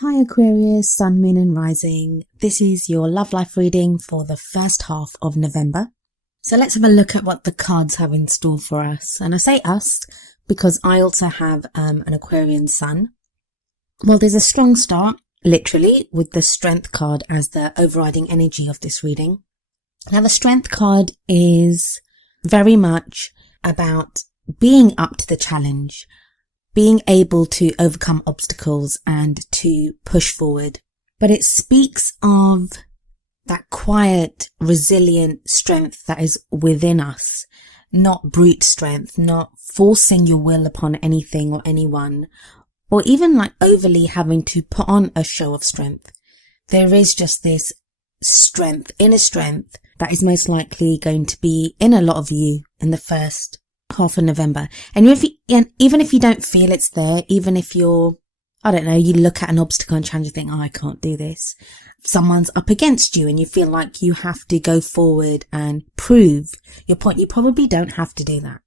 Hi Aquarius, Sun, Moon and Rising. This is your love life reading for the first half of November. So let's have a look at what the cards have in store for us. And I say us because I also have an Aquarian sun. Well, there's a strong start, literally, with the Strength card as the overriding energy of this reading. Now the Strength card is very much about being up to the challenge, being able to overcome obstacles and to push forward. But it speaks of that quiet, resilient strength that is within us, not brute strength, not forcing your will upon anything or anyone, or even like overly having to put on a show of strength. There is just this strength, inner strength, that is most likely going to be in a lot of you in the first half of November. And even if you don't feel it's there, even if you're, I don't know, you look at an obstacle and challenge, you think, oh, I can't do this. Someone's up against you and you feel like you have to go forward and prove your point. You probably don't have to do that.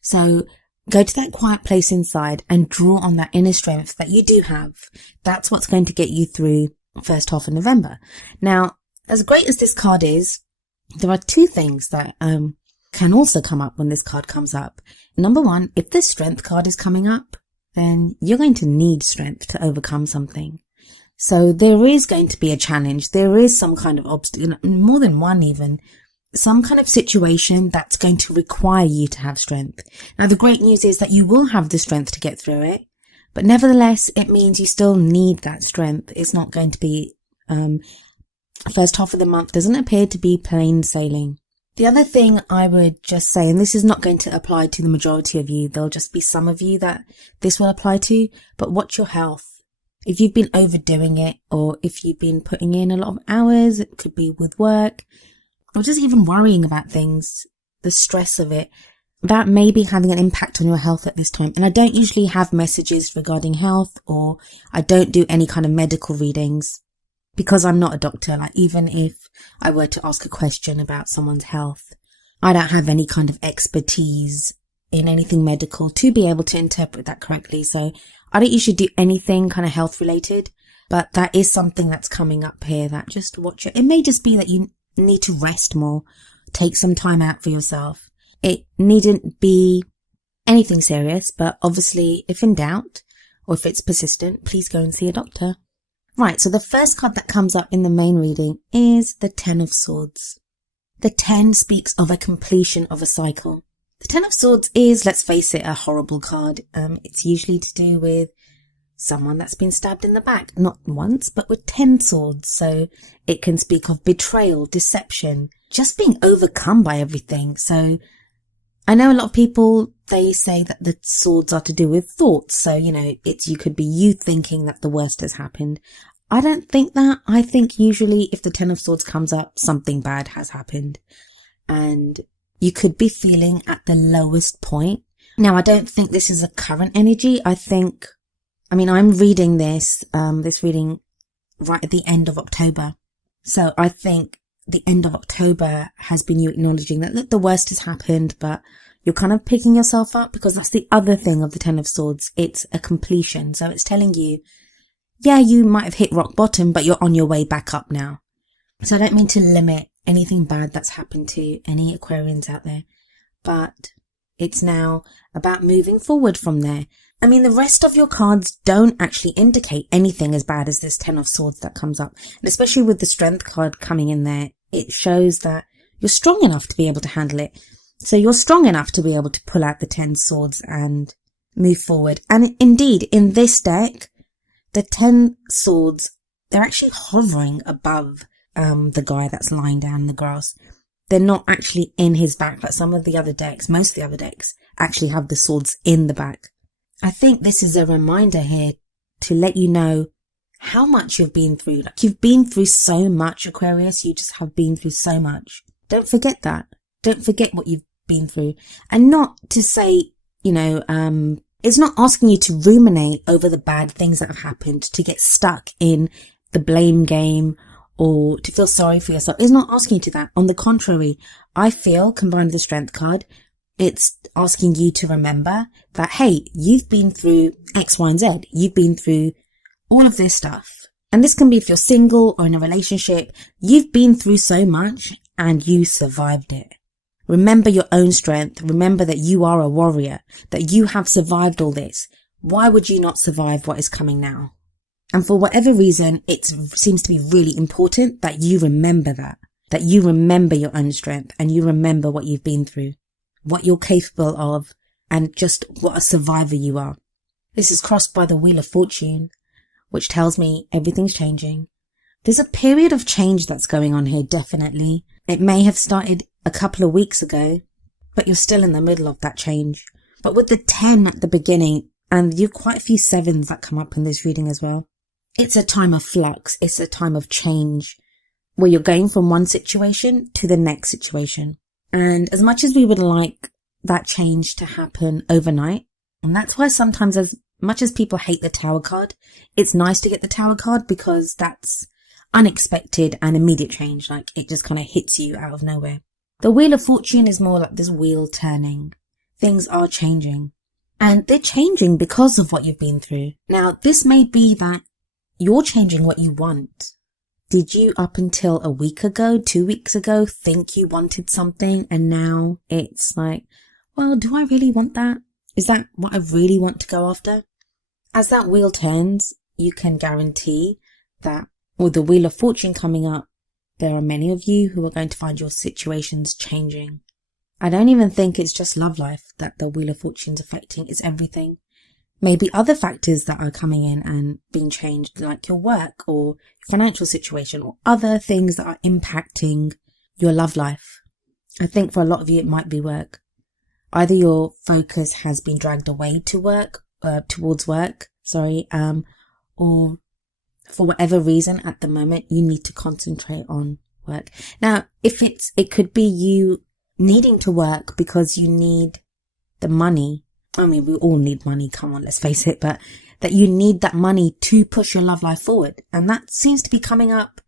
So go to that quiet place inside and draw on that inner strength that you do have. That's what's going to get you through the first half of November. Now, as great as this card is, there are two things that, can also come up when this card comes up. Number one, if the Strength card is coming up, then you're going to need strength to overcome something. So there is going to be a challenge. There is some kind of obstacle, more than one even, some kind of situation that's going to require you to have strength. Now the great news is that you will have the strength to get through it, but nevertheless, it means you still need that strength. It's not going to be, first half of the month doesn't appear to be plain sailing. The other thing I would just say, and this is not going to apply to the majority of you, there'll just be some of you that this will apply to, but watch your health. If you've been overdoing it, or if you've been putting in a lot of hours, it could be with work, or just even worrying about things, the stress of it, that may be having an impact on your health at this time. And I don't usually have messages regarding health, or I don't do any kind of medical readings, because I'm not a doctor. Like, even if I were to ask a question about someone's health, I don't have any kind of expertise in anything medical to be able to interpret that correctly. So I don't usually do anything kind of health related, but that is something that's coming up here that just watch it. It may just be that you need to rest more, take some time out for yourself. It needn't be anything serious, but obviously if in doubt, or if it's persistent, please go and see a doctor. Right, so the first card that comes up in the main reading is the Ten of Swords. The 10 speaks of a completion of a cycle. The Ten of Swords is, let's face it, a horrible card. It's usually to do with someone that's been stabbed in the back, not once, but with 10 swords. So it can speak of betrayal, deception, just being overcome by everything. So I know a lot of people, they say that the swords are to do with thoughts. So, you could be you thinking that the worst has happened. I don't think that. I think usually if the Ten of Swords comes up, something bad has happened. And you could be feeling at the lowest point. Now, I don't think this is a current energy. I'm reading this reading right at the end of October. So I think the end of October has been you acknowledging that the worst has happened, but you're kind of picking yourself up, because that's the other thing of the Ten of Swords. It's a completion. So it's telling you, yeah, you might have hit rock bottom, but you're on your way back up now. So I don't mean to limit anything bad that's happened to any Aquarians out there, but it's now about moving forward from there. I mean, the rest of your cards don't actually indicate anything as bad as this Ten of Swords that comes up. And especially with the Strength card coming in there, it shows that you're strong enough to be able to handle it. So you're strong enough to be able to pull out the 10 swords and move forward. And indeed, in this deck, the 10 swords, they're actually hovering above the guy that's lying down in the grass. They're not actually in his back, like some of the other decks. Most of the other decks actually have the swords in the back. I think this is a reminder here to let you know how much you've been through. Like, you've been through so much, Aquarius. You just have been through so much. Don't forget that. Don't forget what you've been through. And not to say, it's not asking you to ruminate over the bad things that have happened, to get stuck in the blame game, or to feel sorry for yourself. It's not asking you to that. On the contrary, I feel, combined with the Strength card, it's asking you to remember that, hey, you've been through X, Y, and Z. You've been through all of this stuff. And this can be if you're single or in a relationship. You've been through so much and you survived it. Remember your own strength. Remember that you are a warrior, that you have survived all this. Why would you not survive what is coming now? And for whatever reason, it seems to be really important that you remember that you remember your own strength and you remember what you've been through, what you're capable of, and just what a survivor you are. This is crossed by the Wheel of Fortune, which tells me everything's changing. There's a period of change that's going on here, definitely. It may have started a couple of weeks ago, but you're still in the middle of that change. But with the 10 at the beginning, and you've quite a few 7s that come up in this reading as well, it's a time of flux. It's a time of change where you're going from one situation to the next situation. And as much as we would like that change to happen overnight, and that's why sometimes, as much as people hate the Tower card, it's nice to get the Tower card because that's unexpected and immediate change. Like, it just kind of hits you out of nowhere. The Wheel of Fortune is more like this wheel turning. Things are changing. And they're changing because of what you've been through. Now, this may be that you're changing what you want. Did you, up until a week ago, 2 weeks ago, think you wanted something, and now it's like, well, do I really want that? Is that what I really want to go after? As that wheel turns, you can guarantee that with the Wheel of Fortune coming up, there are many of you who are going to find your situations changing. I don't even think it's just love life that the Wheel of Fortune's affecting. It's everything. Maybe other factors that are coming in and being changed, like your work or financial situation or other things that are impacting your love life. I think for a lot of you, it might be work. Either your focus has been dragged away to work, towards work, or for whatever reason at the moment, you need to concentrate on work. Now, it could be you needing to work because you need the money. I mean, we all need money, come on, let's face it, but that you need that money to push your love life forward. And that seems to be coming up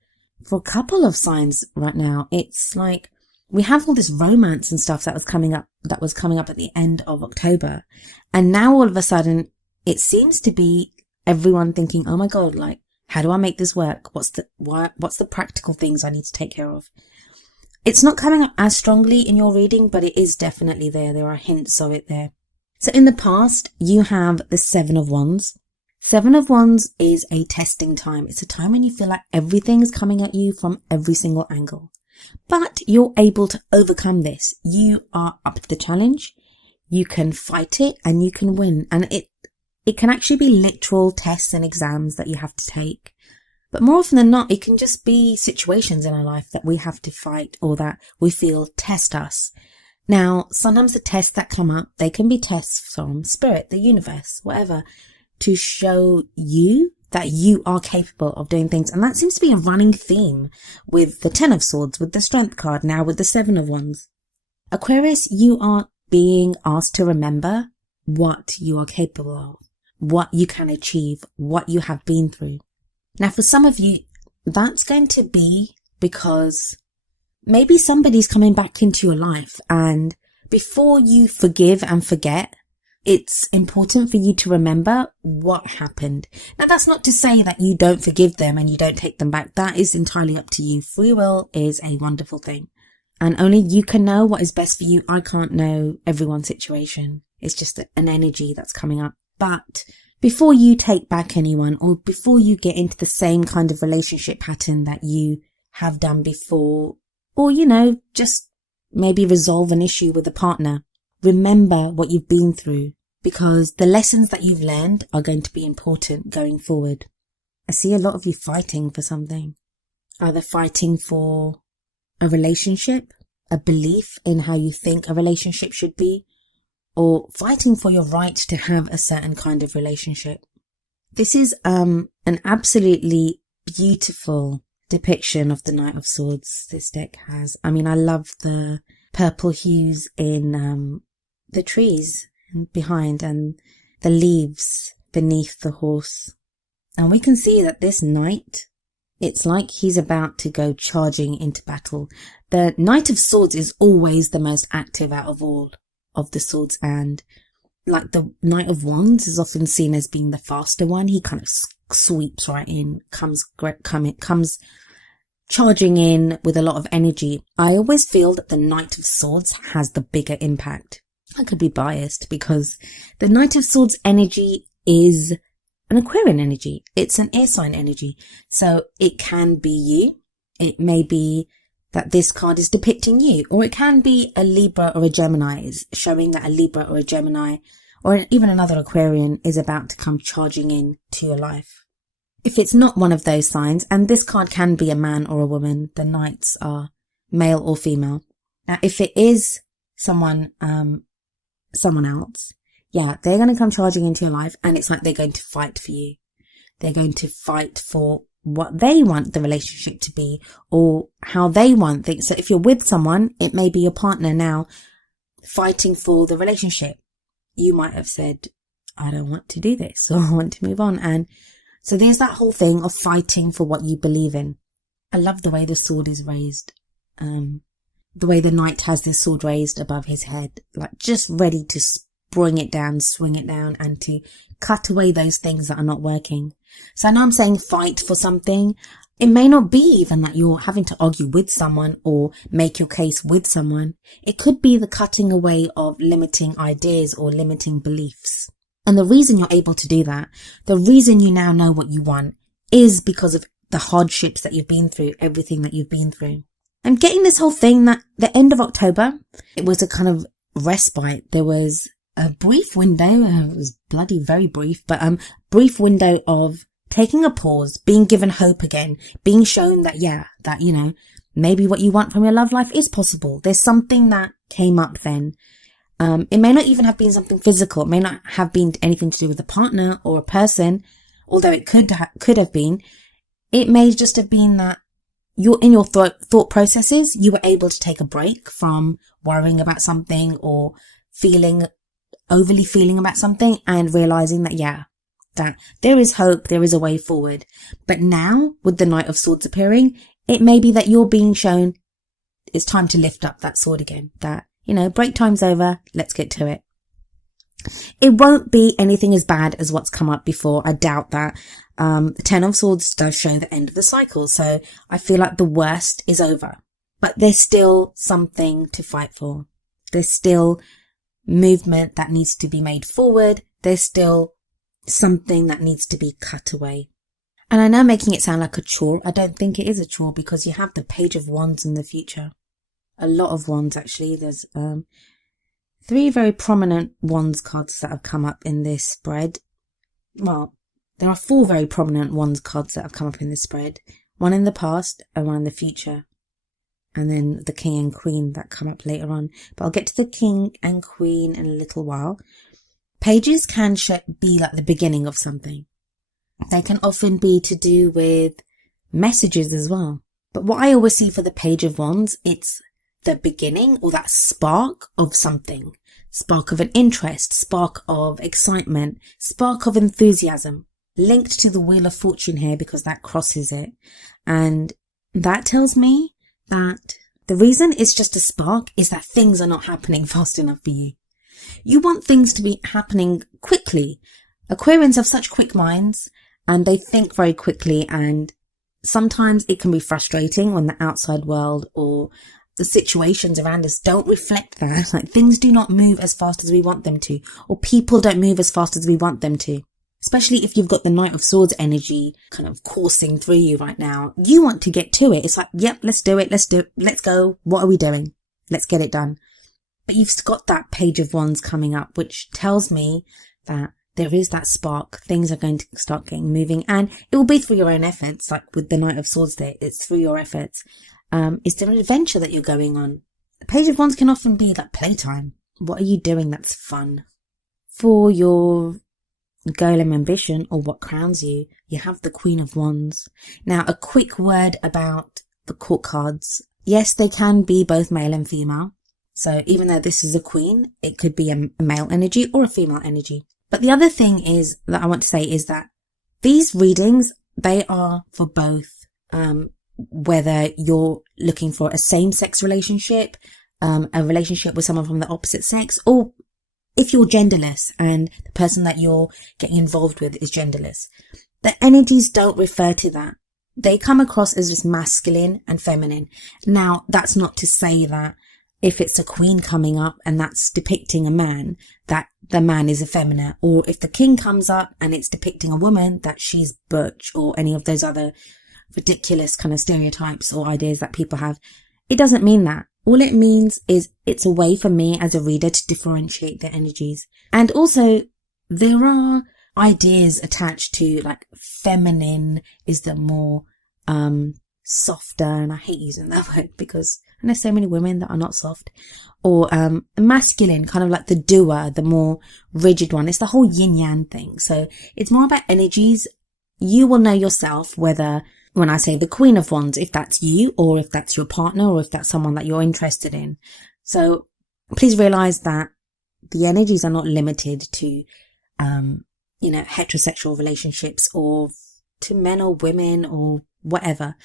for a couple of signs right now. It's like we have all this romance and stuff that was coming up at the end of October. And now all of a sudden, it seems to be everyone thinking, oh my God, like, how do I make this work? What's the practical things I need to take care of? It's not coming up as strongly in your reading, but it is definitely there. There are hints of it there. So in the past, you have the 7 of Wands. 7 of Wands is a testing time. It's a time when you feel like everything is coming at you from every single angle. But you're able to overcome this. You are up to the challenge. You can fight it and you can win. And it can actually be literal tests and exams that you have to take. But more often than not, it can just be situations in our life that we have to fight or that we feel test us. Now, sometimes the tests that come up, they can be tests from spirit, the universe, whatever, to show you that you are capable of doing things. And that seems to be a running theme with the 10 of Swords, with the Strength card, now with the 7 of Wands. Aquarius, you are being asked to remember what you are capable of, what you can achieve, what you have been through. Now, for some of you, that's going to be because maybe somebody's coming back into your life, and before you forgive and forget, it's important for you to remember what happened. Now, that's not to say that you don't forgive them and you don't take them back. That is entirely up to you. Free will is a wonderful thing, and only you can know what is best for you. I can't know everyone's situation. It's just an energy that's coming up. But before you take back anyone, or before you get into the same kind of relationship pattern that you have done before, or, just maybe resolve an issue with a partner, remember what you've been through, because the lessons that you've learned are going to be important going forward. I see a lot of you fighting for something. Either fighting for a relationship, a belief in how you think a relationship should be, or fighting for your right to have a certain kind of relationship. This is an absolutely beautiful depiction of the Knight of Swords this deck has. I mean, I love the purple hues in the trees behind and the leaves beneath the horse. And we can see that this knight, it's like he's about to go charging into battle. The Knight of Swords is always the most active out of all of the swords, and like the Knight of Wands is often seen as being the faster one. He kind of sweeps right in, comes charging in with a lot of energy. I always feel that the Knight of Swords has the bigger impact. I could be biased because the Knight of Swords energy is an Aquarian energy. It's an air sign energy. So it can be you. It may be that this card is depicting you, or it can be a Libra or a Gemini, is showing that a Libra or a Gemini or even another Aquarian is about to come charging in to your life. If it's not one of those signs, and this card can be a man or a woman, the Knights are male or female. Now, if it is someone else, yeah, they're going to come charging into your life, and it's like they're going to fight for you. They're going to fight for what they want the relationship to be, or how they want things. So if you're with someone, it may be your partner now fighting for the relationship. You might have said, I don't want to do this, or I want to move on. And so there's that whole thing of fighting for what you believe in. I love the way the sword is raised. The way the knight has this sword raised above his head, like just ready to swing it down, and to cut away those things that are not working. So now I'm saying fight for something. It may not be even that you're having to argue with someone or make your case with someone. It could be the cutting away of limiting ideas or limiting beliefs. And the reason you're able to do that, the reason you now know what you want, is because of the hardships that you've been through, everything that you've been through. I'm getting this whole thing that the end of October, it was a kind of respite. There was a brief window, it was bloody very brief, but brief window of taking a pause, being given hope again, being shown that, you know, maybe what you want from your love life is possible. There's something that came up then. It may not even have been something physical. It may not have been anything to do with a partner or a person, although it could have been. It may just have been that you're in your thought processes, you were able to take a break from worrying about something or overly feeling about something, and realizing that, that there is hope, there is a way forward. But now, with the Knight of Swords appearing, it may be that you're being shown it's time to lift up that sword again. That, you know, break time's over, let's get to it. It won't be anything as bad as what's come up before. I doubt that. The Ten of Swords does show the end of the cycle, so I feel like the worst is over. But there's still something to fight for. There's still movement that needs to be made forward. There's still something that needs to be cut away. And I know I'm making it sound like a chore. I don't think it is a chore, because you have the Page of Wands in the future. A lot of wands, actually. There's 3 very prominent wands cards that have come up in this spread. Well, there are 4 very prominent wands cards that have come up in this spread. One in the past and one in the future. And then the King and Queen that come up later on. But I'll get to the King and Queen in a little while. Pages can be like the beginning of something. They can often be to do with messages as well. But what I always see for the Page of Wands, it's the beginning, or that spark of something. Spark of an interest, spark of excitement, spark of enthusiasm. Linked to the Wheel of Fortune here, because that crosses it. And that tells me that the reason it's just a spark is that things are not happening fast enough for you. You want things to be happening quickly. Aquarians have such quick minds, and they think very quickly, and sometimes it can be frustrating when the outside world or the situations around us don't reflect that. Like, things do not move as fast as we want them to, or people don't move as fast as we want them to. Especially if you've got the Knight of Swords energy kind of coursing through you right now. You want to get to it. It's like, yep, let's do it. Let's go. What are we doing? Let's get it done. But you've got that Page of Wands coming up, which tells me that there is that spark. Things are going to start getting moving, and it will be through your own efforts. Like with the Knight of Swords there, it's through your efforts. Is there an adventure that you're going on? The Page of Wands can often be like playtime. What are you doing that's fun? For your goal and ambition, or what crowns you, you have the Queen of Wands. Now, a quick word about the court cards. Yes, they can be both male and female. So even though this is a queen, it could be a male energy or a female energy. But the other thing is that I want to say is that these readings, they are for both, whether you're looking for a same-sex relationship, a relationship with someone from the opposite sex, or if you're genderless and the person that you're getting involved with is genderless. The energies don't refer to that. They come across as just masculine and feminine. Now, that's not to say that if it's a queen coming up and that's depicting a man, that the man is effeminate, or if the king comes up and it's depicting a woman, that she's butch, or any of those other ridiculous kind of stereotypes or ideas that people have. It doesn't mean that. All it means is it's a way for me as a reader to differentiate the energies. And also, there are ideas attached to, like, feminine is the more softer, and I hate using that word because I know so many women that are not soft, or masculine, kind of like the doer, the more rigid one. It's the whole yin yang thing. So it's more about energies. You will know yourself whether, when I say the Queen of Wands, if that's you, or if that's your partner, or if that's someone that you're interested in. So please realize that the energies are not limited to heterosexual relationships, or to men or women or whatever.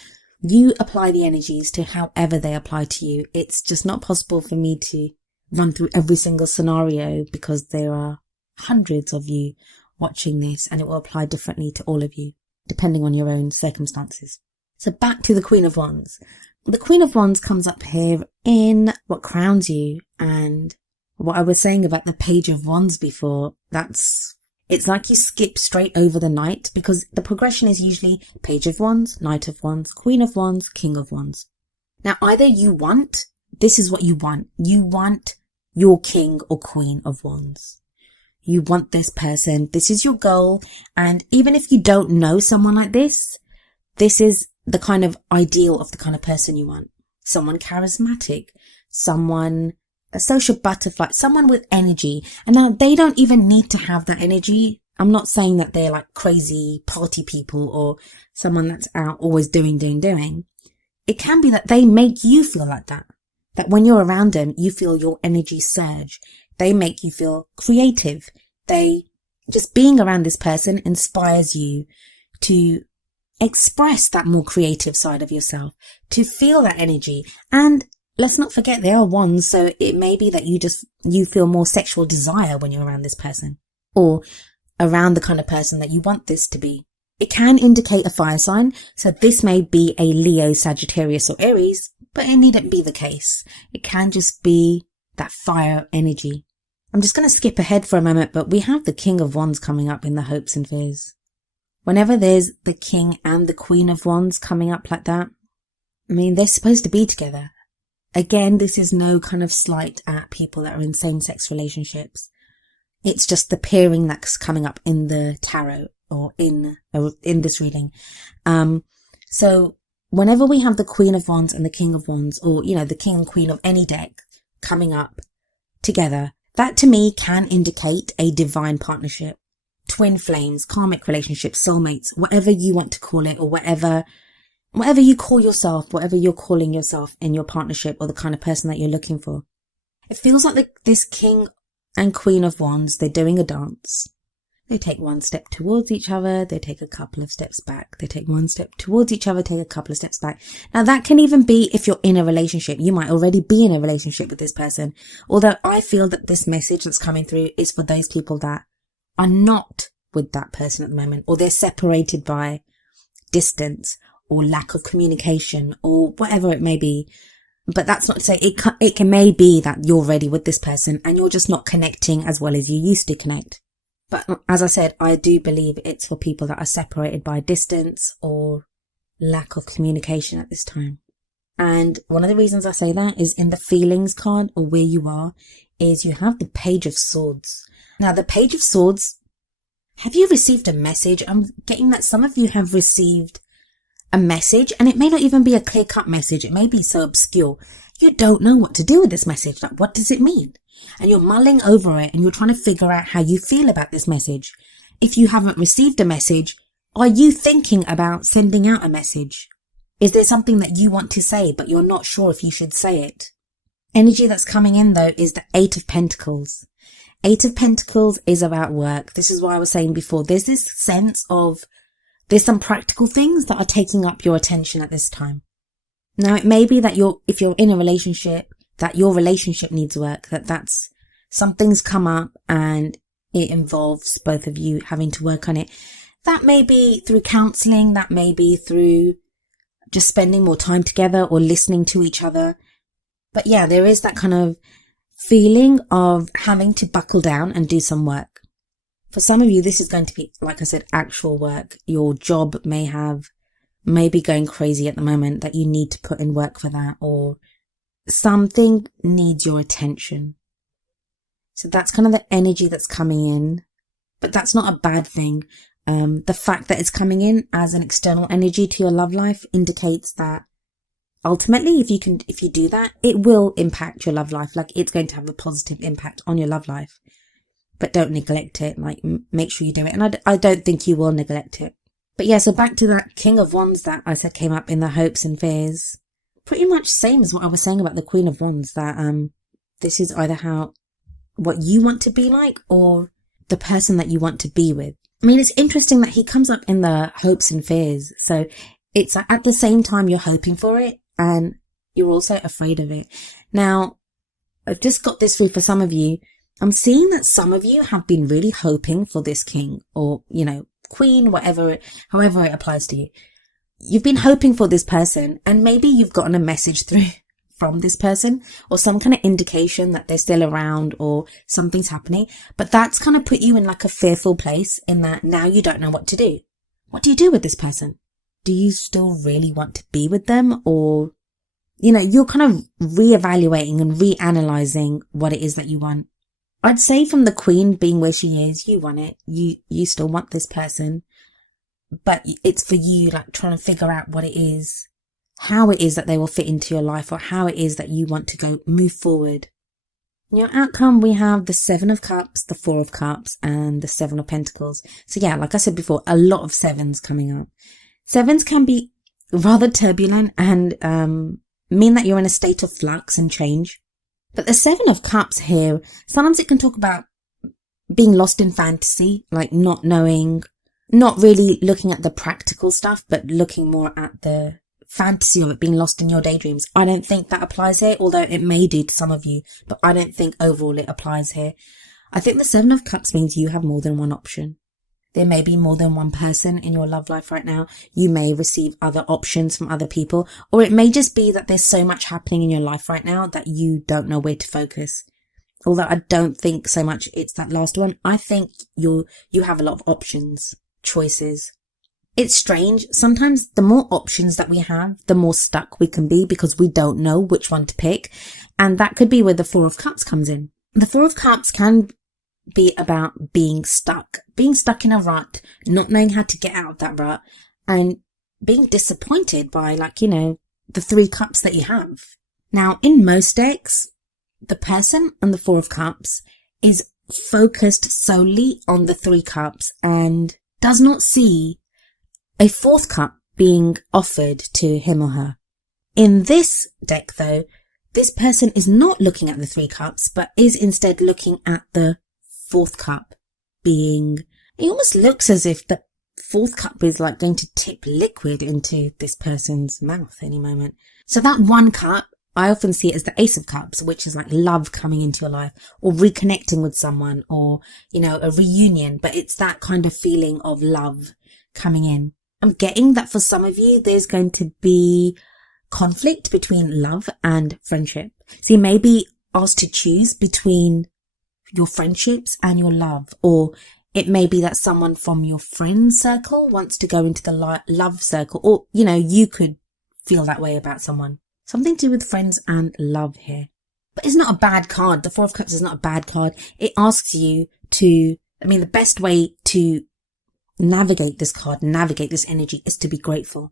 You apply the energies to however they apply to you. It's just not possible for me to run through every single scenario because there are hundreds of you watching this, and it will apply differently to all of you, depending on your own circumstances. So back to the Queen of Wands. The Queen of Wands comes up here in what crowns you, and what I was saying about the Page of Wands before, it's like you skip straight over the Knight, because the progression is usually Page of Wands, Knight of Wands, Queen of Wands, King of Wands. Now, either this is what you want. You want your King or Queen of Wands. You want this person. This is your goal. And even if you don't know someone like this is the kind of ideal of the kind of person you want. Someone charismatic, someone a social butterfly, someone with energy. And now they don't even need to have that energy. I'm not saying that they're like crazy party people or someone that's out always doing. It can be that they make you feel like that. That when you're around them, you feel your energy surge. They make you feel creative. Just being around this person inspires you to express that more creative side of yourself, to feel that energy. And let's not forget, they are wands, so it may be that you feel more sexual desire when you're around this person, or around the kind of person that you want this to be. It can indicate a fire sign, so this may be a Leo, Sagittarius, or Aries, but it needn't be the case. It can just be that fire energy. I'm just going to skip ahead for a moment, but we have the King of Wands coming up in the hopes and fears. Whenever there's the King and the Queen of Wands coming up like that, I mean, they're supposed to be together. Again, this is no kind of slight at people that are in same-sex relationships. It's just the pairing that's coming up in the tarot or in this reading. So whenever we have the Queen of Wands and the King of Wands, or, the King and Queen of any deck coming up together, that to me can indicate a divine partnership, twin flames, karmic relationships, soulmates, whatever you want to call it, or whatever you call yourself, whatever you're calling yourself in your partnership, or the kind of person that you're looking for. It feels like this King and Queen of Wands, they're doing a dance. They take one step towards each other, they take a couple of steps back. They take one step towards each other, take a couple of steps back. Now that can even be if you're in a relationship. You might already be in a relationship with this person. Although I feel that this message that's coming through is for those people that are not with that person at the moment, or they're separated by distance or lack of communication or whatever it may be. But that's not to say it may be that you're ready with this person and you're just not connecting as well as you used to connect. But as I said, I do believe it's for people that are separated by distance or lack of communication at this time. And one of the reasons I say that is in the feelings card, or where you are, is you have the Page of Swords. Now, the Page of Swords, have you received a message? I'm getting that some of you have received a message, and it may not even be a clear-cut message. It may be so obscure. You don't know what to do with this message. Like, what does it mean? And you're mulling over it, and you're trying to figure out how you feel about this message. If you haven't received a message, are you thinking about sending out a message? Is there something that you want to say, but you're not sure if you should say it? Energy that's coming in, though, is the Eight of Pentacles. Eight of Pentacles is about work. This is what I was saying before. There's this sense of there's some practical things that are taking up your attention at this time. Now, it may be that if you're in a relationship, that your relationship needs work, that's something's come up and it involves both of you having to work on it. That may be through counseling, that may be through just spending more time together or listening to each other. But yeah, there is that kind of feeling of having to buckle down and do some work. For some of you, this is going to be, like I said, actual work. Your job may be going crazy at the moment that you need to put in work for that, or something needs your attention. So that's kind of the energy that's coming in, but that's not a bad thing. The fact that it's coming in as an external energy to your love life indicates that ultimately, if you do that, it will impact your love life. Like, it's going to have a positive impact on your love life, but don't neglect it. Like, make sure you do it. And I don't think you will neglect it. But yeah, so back to that King of Wands that I said came up in the hopes and fears. Pretty much same as what I was saying about the Queen of Wands, that this is either what you want to be like or the person that you want to be with. I mean, it's interesting that he comes up in the hopes and fears. So it's at the same time you're hoping for it and you're also afraid of it. Now, I've just got this through for some of you. I'm seeing that some of you have been really hoping for this king or, queen, however it applies to you. You've been hoping for this person, and maybe you've gotten a message through from this person or some kind of indication that they're still around or something's happening. But that's kind of put you in like a fearful place in that now you don't know what to do. What do you do with this person? Do you still really want to be with them? Or, you're kind of reevaluating and reanalyzing what it is that you want. I'd say from the Queen being where she is, you want it. You still want this person. But it's for you, like, trying to figure out what it is, how it is that they will fit into your life, or how it is that you want to move forward. In your outcome, we have the 7 of Cups, the 4 of Cups, and the 7 of Pentacles. So yeah, like I said before, a lot of 7s coming up. 7s can be rather turbulent and mean that you're in a state of flux and change. But the 7 of Cups here, sometimes it can talk about being lost in fantasy, like not knowing, not really looking at the practical stuff, but looking more at the fantasy of it, being lost in your daydreams. I don't think that applies here, although it may do to some of you, but I don't think overall it applies here. I think the 7 of Cups means you have more than one option. There may be more than one person in your love life right now. You may receive other options from other people, or it may just be that there's so much happening in your life right now that you don't know where to focus. Although I don't think so much it's that last one. I think you have a lot of options, choices. It's strange. Sometimes the more options that we have, the more stuck we can be because we don't know which one to pick. And that could be where the 4 of Cups comes in. The 4 of Cups can be about being stuck in a rut, not knowing how to get out of that rut, and being disappointed by, the 3 cups that you have. Now, in most decks, the person on the 4 of Cups is focused solely on the 3 cups and does not see a 4th cup being offered to him or her. In this deck, though, this person is not looking at the 3 cups, but is instead looking at the 4th cup it almost looks as if the 4th cup is like going to tip liquid into this person's mouth any moment. So that 1 cup, I often see it as the Ace of Cups, which is like love coming into your life or reconnecting with someone or, a reunion, but it's that kind of feeling of love coming in. I'm getting that for some of you, there's going to be conflict between love and friendship. So you may be asked to choose between your friendships and your love, or it may be that someone from your friend circle wants to go into the love circle, or, you could feel that way about someone. Something to do with friends and love here. But it's not a bad card. The 4 of Cups is not a bad card. It asks you the best way to navigate this card, navigate this energy is to be grateful.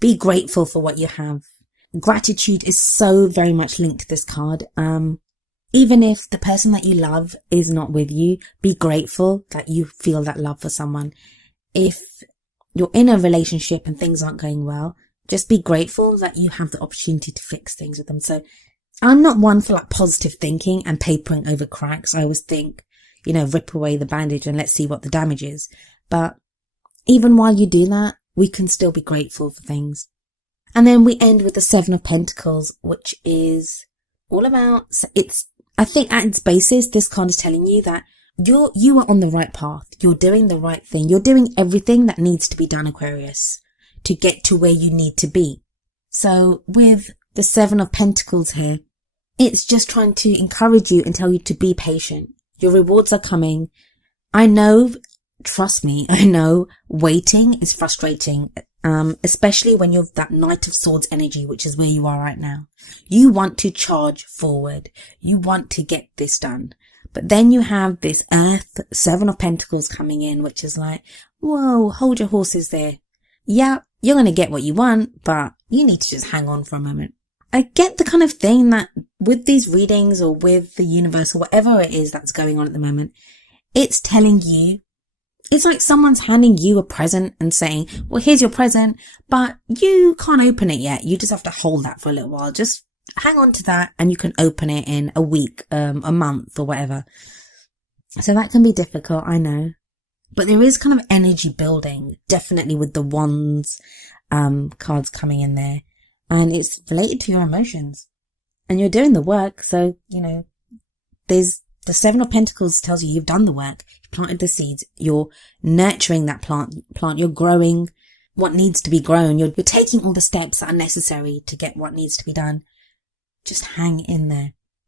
Be grateful for what you have. Gratitude is so very much linked to this card. Even if the person that you love is not with you, be grateful that you feel that love for someone. If you're in a relationship and things aren't going well, just be grateful that you have the opportunity to fix things with them. So I'm not one for positive thinking and papering over cracks. I always think, rip away the bandage and let's see what the damage is. But even while you do that, we can still be grateful for things. And then we end with the 7 of Pentacles, which is all about, I think at its basis, this card is telling you that you are on the right path. You're doing the right thing. You're doing everything that needs to be done, Aquarius, to get to where you need to be. So with the Seven of Pentacles here, it's just trying to encourage you and tell you to be patient. Your rewards are coming. I know, trust me, I know waiting is frustrating, especially when you're that Knight of Swords energy, which is where you are right now. You want to charge forward. You want to get this done. But then you have this Earth, Seven of Pentacles coming in, which is like, whoa, hold your horses there. Yeah, you're going to get what you want, but you need to just hang on for a moment. I get the kind of thing that with these readings or with the universe or whatever it is that's going on at the moment, it's telling you, it's like someone's handing you a present and saying, well, here's your present, but you can't open it yet. You just have to hold that for a little while. Just hang on to that and you can open it in a week, a month or whatever. So that can be difficult, I know. But there is kind of energy building, definitely with the Wands cards coming in there. And it's related to your emotions. And you're doing the work, so, there's the Seven of Pentacles tells you you've done the work. You've planted the seeds. You're nurturing that plant. You're growing what needs to be grown. You're taking all the steps that are necessary to get what needs to be done. Just hang in there.